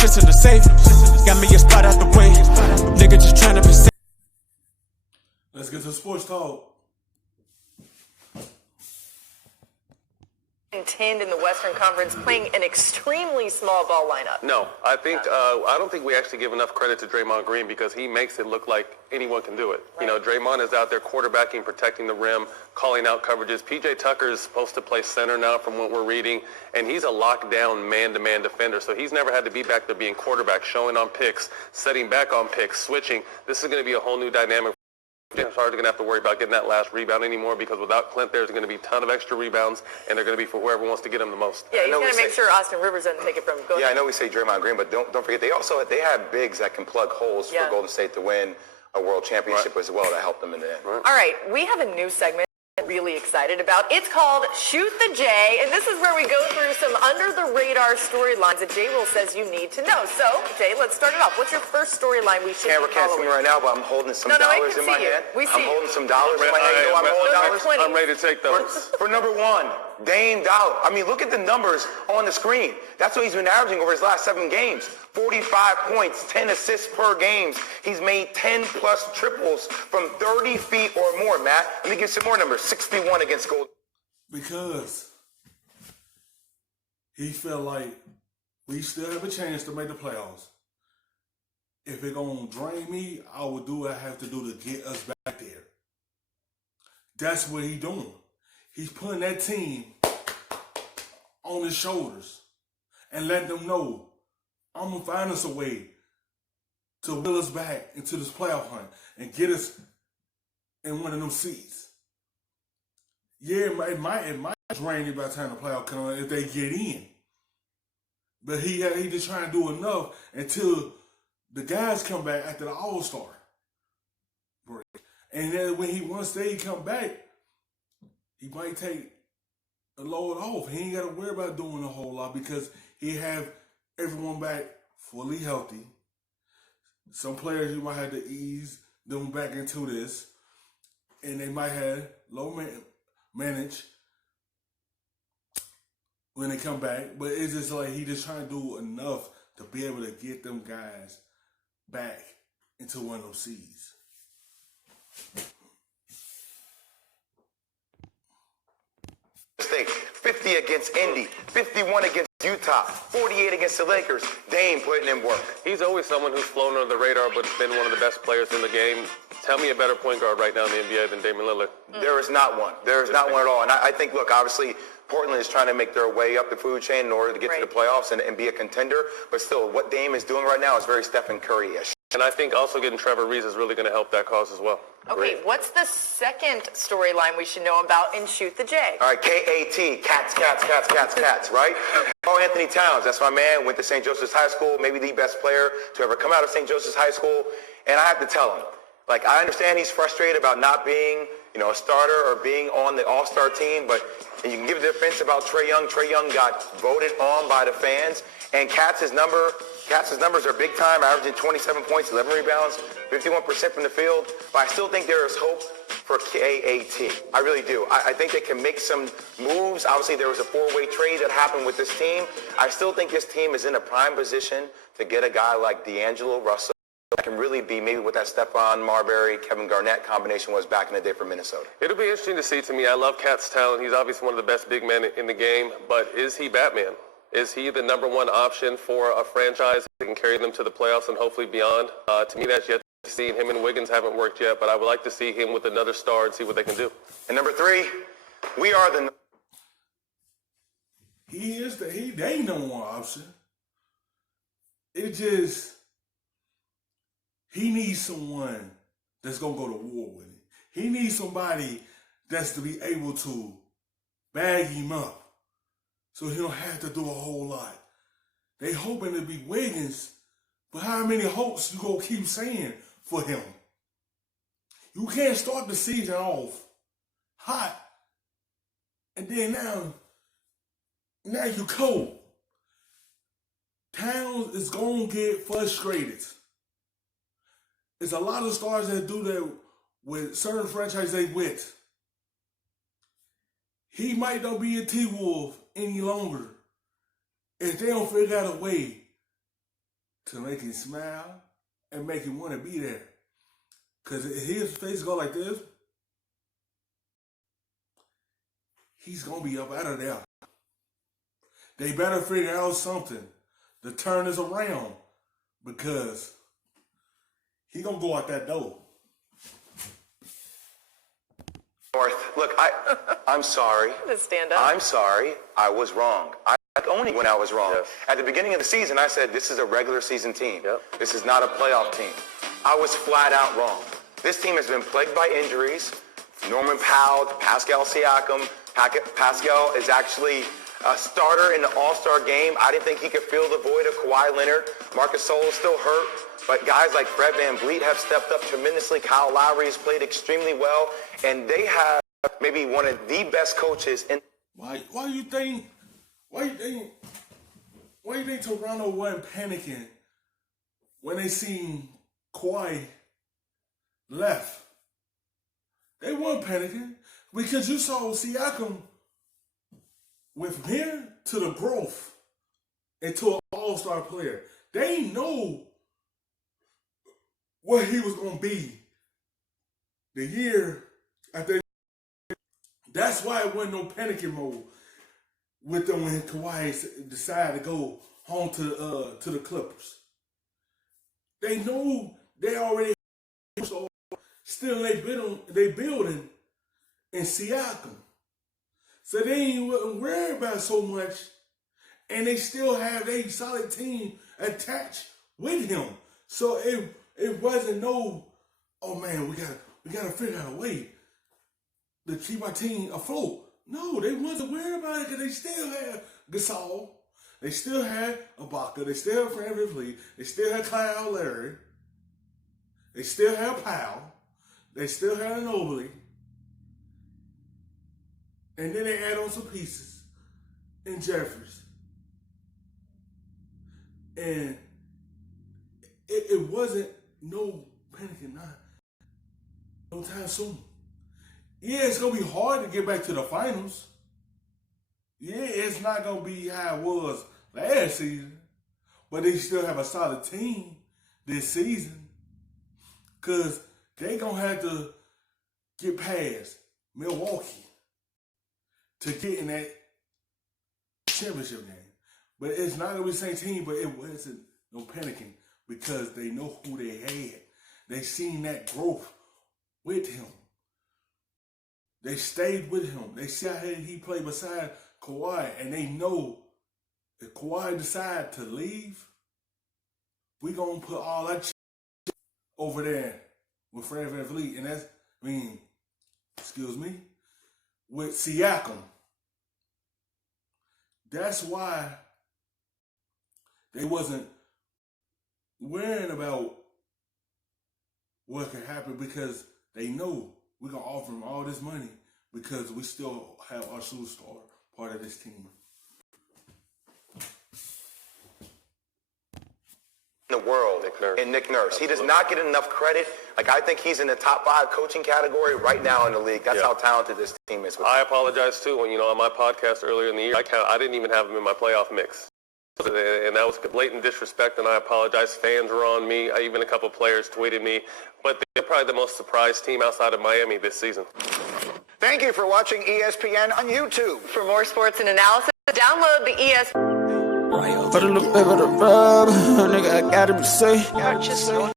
shit's in the safe. Got me a spot out the way. Nigga just tryna be safe. Let's get to sports talk. Contend in the Western Conference, playing an extremely small ball lineup. No, I don't think we actually give enough credit to Draymond Green because he makes it look like anyone can do it. Right. You know, Draymond is out there quarterbacking, protecting the rim, calling out coverages. PJ Tucker is supposed to play center now from what we're reading, and he's a lockdown man-to-man defender, so he's never had to be back there being quarterback, showing on picks, setting back on picks, switching. This is going to be a whole new dynamic. James Harden's going to have to worry about getting that last rebound anymore because without Clint, there's going to be a ton of extra rebounds, and they're going to be for whoever wants to get him the most. Yeah, he's going to make sure Austin Rivers doesn't take it from him. I know we say Draymond Green, but don't forget they have bigs that can plug holes for Golden State to win a world championship as well that helped them in the end. All right, we have a new segment I'm really excited about. It's called Shoot the J, and this is where we go through some under-the-radar storylines that J-Will says you need to know. So, Jay, let's start it off. What's your first storyline we should be following? Can't see me right now, but I'm holding some dollars in my hand. I'm holding some dollars in my hand. You know I'm holding dollars. I'm ready to take those. For number one, Dame Dollar. I mean, look at the numbers on the screen. That's what he's been averaging over his last 7 games. 45 points, 10 assists per game. He's made 10-plus triples from 30 feet or more, Matt. Let me give some more numbers. 61 against Golden. Because he felt like we still have a chance to make the playoffs. If it's going to drain me, I will do what I have to do to get us back there. That's what he's doing. He's putting that team on his shoulders and letting them know, I'm going to find us a way to will us back into this playoff hunt and get us in one of them seats. Yeah, it might drain you by the time the playoff comes if they get in. But he just trying to do enough until the guys come back after the All-Star break. And then once they come back, he might take a load off. He ain't got to worry about doing a whole lot because he have everyone back fully healthy. Some players you might have to ease them back into this, and they might have low manage when they come back. But it's just like he just trying to do enough to be able to get them guys back into one of those seeds. 50 against Indy, 51 against Utah, 48 against the Lakers. Dame putting in work. He's always someone who's flown under the radar but been one of the best players in the game. Tell me a better point guard right now in the NBA than Damian Lillard. There is not one. There is not one at all. And I think, look, obviously, Portland is trying to make their way up the food chain in order to get to the playoffs and be a contender. But still, what Dame is doing right now is very Stephen Curry-ish. And I think also getting Trevor Reeves is really going to help that cause as well. Okay, what's the second storyline we should know about in Shoot the J? All right, K-A-T, cats, right? Karl-Anthony Towns, that's my man, went to St. Joseph's High School, maybe the best player to ever come out of St. Joseph's High School. And I have to tell him, like, I understand he's frustrated about not being, a starter or being on the All-Star team, but you can give a defense about Trae Young. Trae Young got voted on by the fans, and Katz's numbers are big time, averaging 27 points, 11 rebounds, 51% from the field. But I still think there is hope for KAT. I really do. I think they can make some moves. Obviously, there was a 4-way trade that happened with this team. I still think this team is in a prime position to get a guy like D'Angelo Russell that can really be maybe what that Stephon Marbury, Kevin Garnett combination was back in the day for Minnesota. It'll be interesting to see to me. I love Cat's talent. He's obviously one of the best big men in the game. But is he Batman? Is he the number one option for a franchise that can carry them to the playoffs and hopefully beyond? To me, that's yet to see. Him and Wiggins haven't worked yet, but I would like to see him with another star and see what they can do. And number 3, we are the... They ain't no one option. It just... He needs someone that's going to go to war with him. He needs somebody that's to be able to bag him up so he don't have to do a whole lot. They hoping to be Wiggins, but how many hopes you going to keep saying for him? You can't start the season off hot, and then now you cold. Towns is going to get frustrated. There's a lot of stars that do that with certain franchises they with. He might not be a T-Wolf any longer if they don't figure out a way to make him smile and make him want to be there. Because if his face go like this, he's going to be up out of there. They better figure out something to turn this around because he going to go out that door. Look, I'm sorry. Stand up. I'm sorry. I was wrong. I only when I was wrong. Yes. At the beginning of the season, I said this is a regular season team. Yep. This is not a playoff team. I was flat out wrong. This team has been plagued by injuries. Norman Powell, Pascal Siakam. Pascal is actually a starter in the All-Star game. I didn't think he could fill the void of Kawhi Leonard. Marcus Gasol is still hurt. But guys like Fred VanVleet have stepped up tremendously. Kyle Lowry has played extremely well. And they have maybe one of the best coaches in. Why you think Toronto wasn't panicking when they seen Kawhi left? They weren't panicking because you saw Siakam went from here to the growth into an all-star player. They know what he was going to be the year after. That's why it wasn't no panicking mode with them when Kawhi decided to go home to the Clippers. They know they already still they building in Siakam. So they ain't worried about it so much. And they still have a solid team attached with him. So it wasn't no, oh man, we gotta figure out a way to keep our team afloat. No, they wasn't worried about it because they still had Gasol. They still had Ibaka. They still had Fred VanVleet. They still had Kyle Lowry. They still had Powell. They still had Ginobili. And then they add on some pieces in Jeffries. And it wasn't no panicking, no time soon. Yeah, it's going to be hard to get back to the finals. Yeah, it's not going to be how it was last season. But they still have a solid team this season. Because they're going to have to get past Milwaukee to get in that championship game. But it's not going to be the same team, but it wasn't no panicking because they know who they had. They seen that growth with him. They stayed with him. They see how he played beside Kawhi, and they know if Kawhi decide to leave, we gonna put all that shit over there with Fred VanVleet, and that's, with Siakam. That's why they wasn't worrying about what could happen because they know we're going to offer them all this money because we still have our superstar part of this team. In the world, Nick Nurse. He does not get enough credit. I think he's in the top 5 coaching category right now in the league. That's how talented this team is. I apologize too. When on my podcast earlier in the year, I didn't even have him in my playoff mix, and that was blatant disrespect. And I apologize. Fans were on me. Even a couple players tweeted me. But they're probably the most surprised team outside of Miami this season. Thank you for watching ESPN on YouTube. For more sports and analysis, download the ESPN. But a little bit of the rub, nigga, I gotta be safe.